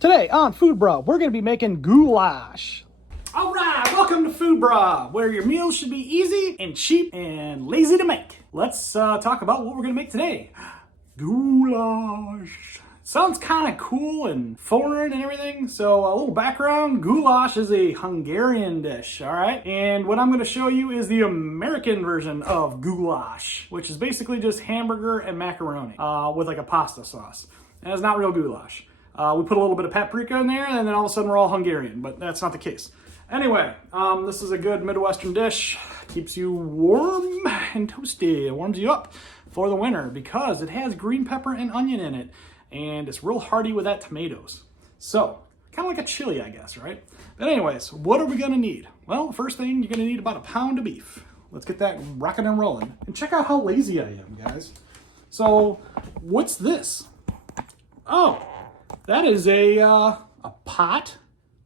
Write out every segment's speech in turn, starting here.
Today on Food Bra, we're going to be making goulash. All right, welcome to Food Bra, where your meals should be easy and cheap and lazy to make. Let's talk about what we're going to make today. Goulash. Sounds kind of cool and foreign and everything. So a little background, goulash is a Hungarian dish, all right? And what I'm going to show you is the American version of goulash, which is basically just hamburger and macaroni with like a pasta sauce. And it's not real goulash. We put a little bit of paprika in there, and then all of a sudden we're all Hungarian, but that's not the case. Anyway, this is a good Midwestern dish. Keeps you warm and toasty. It warms you up for the winter because it has green pepper and onion in it, and it's real hearty with that tomatoes. So, kind of like a chili, I guess, right? But anyways, what are we gonna need? Well, the first thing, you're gonna need about a pound of beef. Let's get that rocking and rolling. And check out how lazy I am, guys. So, what's this? Oh, that is a pot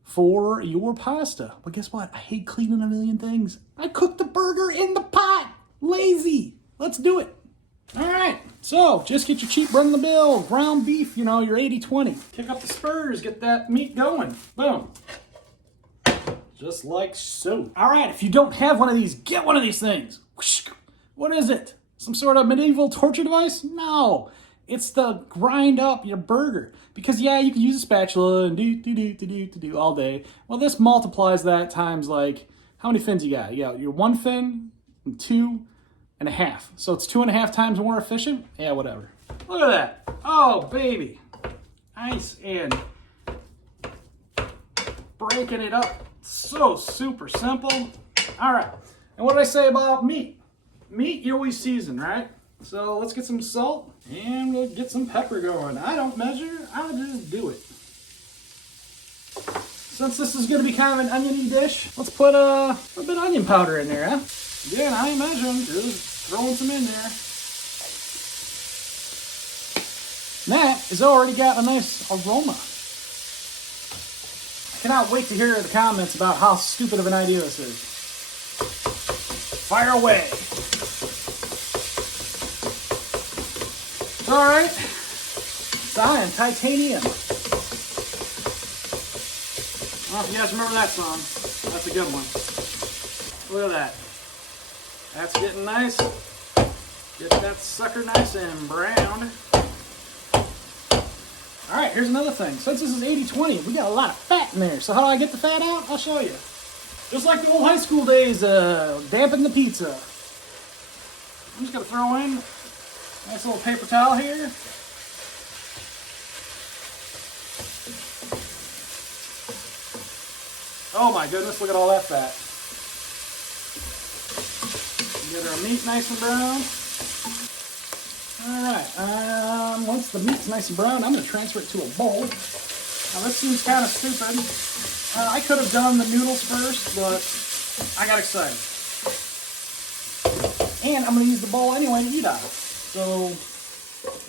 for your pasta. But guess what? I hate cleaning a million things. I cooked the burger in the pot. Lazy. Let's do it. All right. So just get your cheap run-of-the-mill ground beef, you know, your 80-20. Kick up the spurs, get that meat going. Boom. Just like so. All right. If you don't have one of these, get one of these things. What is it? Some sort of medieval torture device? No. It's to grind up your burger. Because yeah, you can use a spatula and do all day. Well, this multiplies that times like, how many fins you got? You got your 1 fin and 2.5. So it's 2.5 times more efficient? Yeah, whatever. Look at that. Oh, baby. Nice and breaking it up. So super simple. All right. And what did I say about meat? Meat, you always season, right? So let's get some salt and we'll get some pepper going. I don't measure, I just do it. Since this is going to be kind of an oniony dish, let's put a bit of onion powder in there, huh? Again, I ain't measuring, just throwing some in there. And that has already got a nice aroma. I cannot wait to hear the comments about how stupid of an idea this is. Fire away. All right, Zion, Titanium. I don't know if you guys remember that song. That's a good one. Look at that. That's getting nice. Get that sucker nice and browned. All right, here's another thing. Since this is 80-20, we got a lot of fat in there. So how do I get the fat out? I'll show you. Just like the old high school days, damping the pizza. I'm just gonna throw in nice little paper towel here. Oh my goodness, look at all that fat. Get our meat nice and brown. Alright, once the meat's nice and brown, I'm going to transfer it to a bowl. Now this seems kind of stupid. I could have done the noodles first, but I got excited. And I'm going to use the bowl anyway to eat out of. So,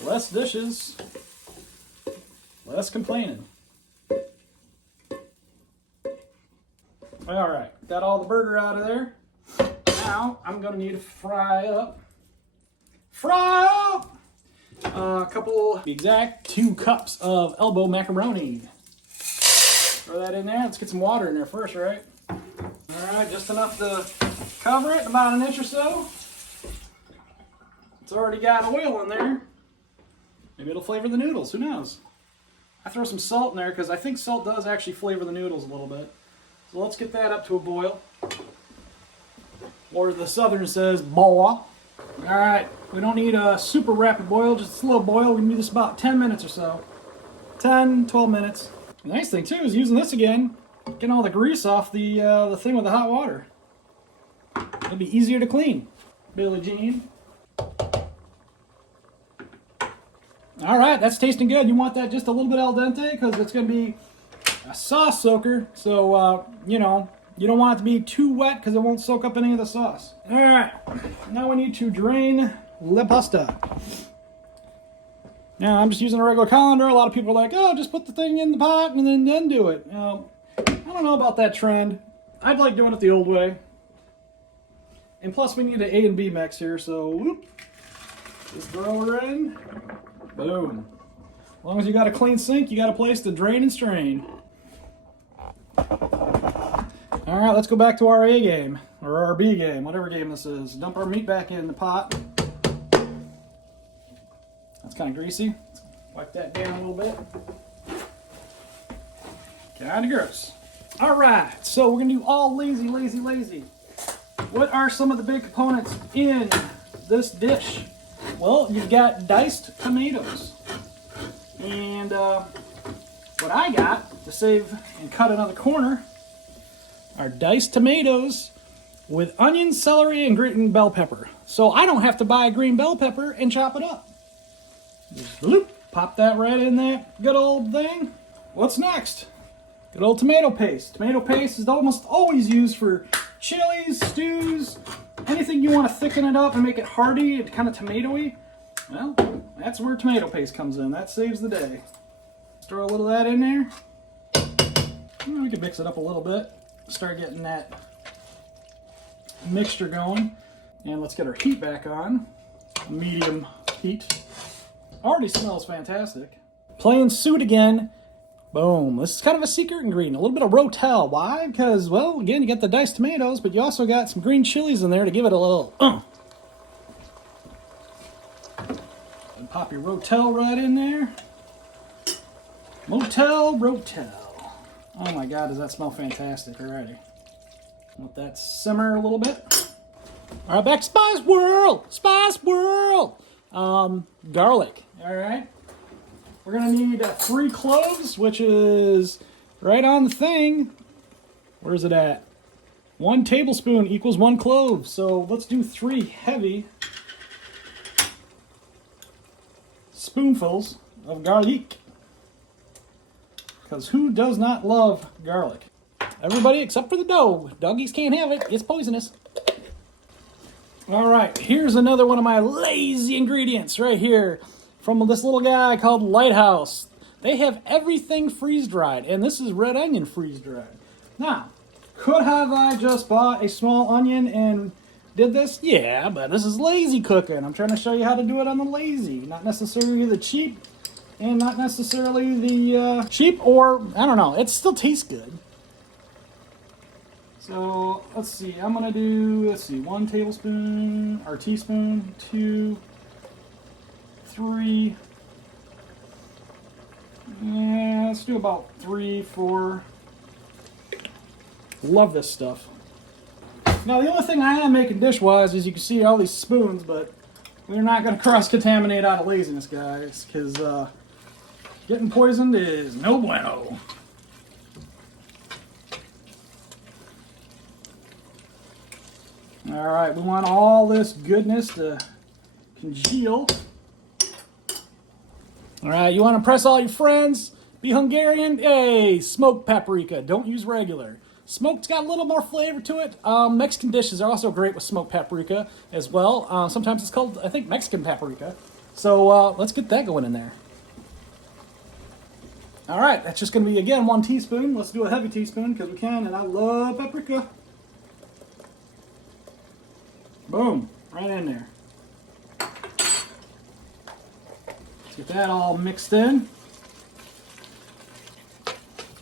less dishes, less complaining. All right, got all the burger out of there. Now, I'm gonna need to fry up a couple, the exact 2 cups of elbow macaroni. Throw that in there. Let's get some water in there first, right? All right, just enough to cover it, about 1 inch or so. It's already got oil in there. Maybe it'll flavor the noodles, who knows? I throw some salt in there because I think salt does actually flavor the noodles a little bit. So let's get that up to a boil. Or the Southern says, boil. Alright, we don't need a super rapid boil, just a slow boil. We need this about 10 minutes or so. 10, 12 minutes. The nice thing too is using this again, getting all the grease off the thing with the hot water. It'll be easier to clean. Billie Jean. All right, that's tasting good. You want that just a little bit al dente because it's going to be a sauce soaker. So, you know, you don't want it to be too wet because it won't soak up any of the sauce. All right, now we need to drain the pasta. Now, I'm just using a regular colander. A lot of people are like, oh, just put the thing in the pot and then do it. I don't know about that trend. I'd like doing it the old way. And plus, we need an A and B mix here, so whoop. Just throw her in. Boom. As long as you got a clean sink, you got a place to drain and strain. All right, let's go back to our A game, or our B game, whatever game this is. Dump our meat back in the pot. That's kind of greasy. Let's wipe that down a little bit. Kind of gross. All right, so we're gonna do all lazy, lazy, lazy. What are some of the big components in this dish? Well, you've got diced tomatoes. And what I got to save and cut another corner are diced tomatoes with onion, celery, and green bell pepper. So I don't have to buy a green bell pepper and chop it up. Just bloop, pop that right in that good old thing. What's next? Good old tomato paste. Tomato paste is almost always used for chilies, stews, anything you want to thicken it up and make it hearty and kind of tomatoey. Well, that's where tomato paste comes in. That saves the day. Let's throw a little of that in there. We can mix it up a little bit. Start getting that mixture going. And let's get our heat back on. Medium heat. Already smells fantastic. Plain suit again. Boom. This is kind of a secret ingredient. A little bit of Rotel. Why? Because, well, again, you got the diced tomatoes, but you also got some green chilies in there to give it a little And pop your Rotel right in there. Motel, Rotel. Oh my God, does that smell fantastic already. Let that simmer a little bit. All right, back to Spice World. Spice World. Garlic. All right. We're gonna need 3 cloves, which is right on the thing. Where's it at? 1 tablespoon equals 1 clove. So let's do 3 heavy spoonfuls of garlic. Because who does not love garlic? Everybody except for the dog. Doggies can't have it. It's poisonous. All right, here's another one of my lazy ingredients right here from this little guy called Lighthouse. They have everything freeze-dried, and this is red onion freeze-dried. Now, could have I just bought a small onion and did this? Yeah, but this is lazy cooking. I'm trying to show you how to do it on the lazy, not necessarily the cheap, and not necessarily the cheap, or, I don't know, it still tastes good. So, let's see, I'm going to do, 1 tablespoon, or teaspoon, 2, 3, yeah, let's do about 3, 4. Love this stuff. Now, the only thing I am making dish-wise is you can see all these spoons, but we're not going to cross-contaminate out of laziness, guys, because getting poisoned is no bueno. All right, we want all this goodness to congeal. All right, you want to impress all your friends? Be Hungarian? Hey, smoked paprika. Don't use regular. Smoked's got a little more flavor to it. Mexican dishes are also great with smoked paprika as well. Sometimes it's called, I think, Mexican paprika. So let's get that going in there. All right, that's just going to be, again, 1 teaspoon. Let's do a heavy teaspoon because we can, and I love paprika. Boom, right in there. Let's get that all mixed in.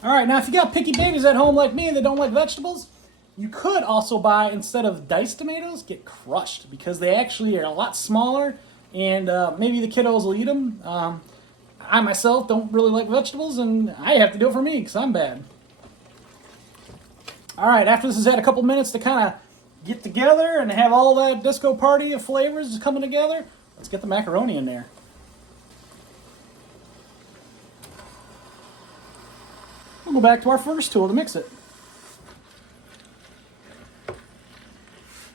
All right, now if you got picky babies at home like me that don't like vegetables, you could also buy, instead of diced tomatoes, get crushed, because they actually are a lot smaller, and maybe the kiddos will eat them. I myself don't really like vegetables, and I have to do it for me because I'm bad. All right, after this has had a couple minutes to kind of get together and have all that disco party of flavors coming together, let's get the macaroni in there. We'll go back to our first tool to mix it.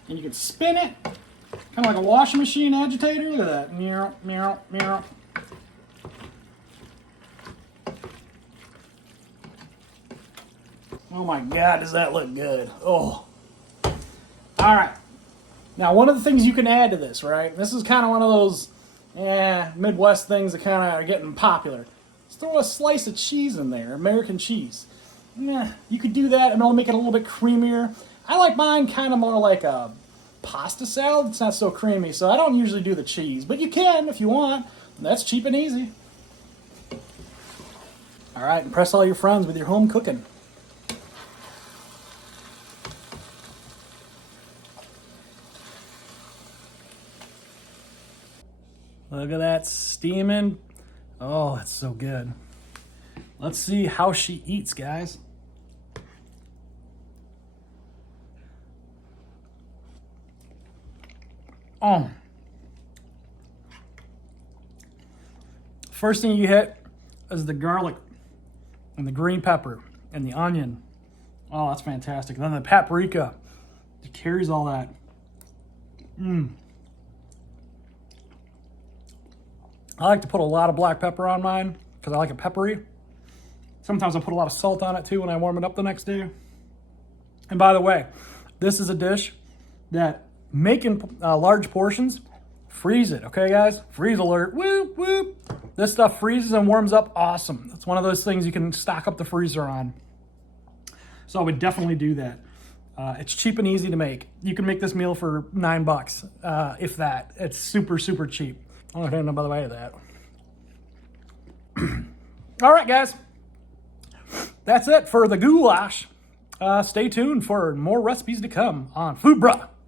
And you can spin it, kind of like a washing machine agitator. Look at that. Meow, meow, meow. Oh my God, does that look good. Oh. All right. Now, one of the things you can add to this, right? This is kind of one of those Midwest things that kind of are getting popular. Let's throw a slice of cheese in there, American cheese. You could do that and it'll make it a little bit creamier. I like mine kind of more like a pasta salad. It's not so creamy, so I don't usually do the cheese. But you can if you want. That's cheap and easy. All right, impress all your friends with your home cooking. Look at that steaming. Oh, that's so good. Let's see how she eats, guys. Oh. First thing you hit is the garlic and the green pepper and the onion. Oh, that's fantastic. And then the paprika. It carries all that. I like to put a lot of black pepper on mine because I like it peppery. Sometimes I put a lot of salt on it too when I warm it up the next day. And by the way, this is a dish that making large portions, freeze it, okay guys? Freeze alert, whoop, whoop. This stuff freezes and warms up awesome. It's one of those things you can stock up the freezer on. So I would definitely do that. It's cheap and easy to make. You can make this meal for $9, if that. It's super, super cheap. I don't know by the way of that. All right, guys. That's it for the goulash. Stay tuned for more recipes to come on Food Bruh.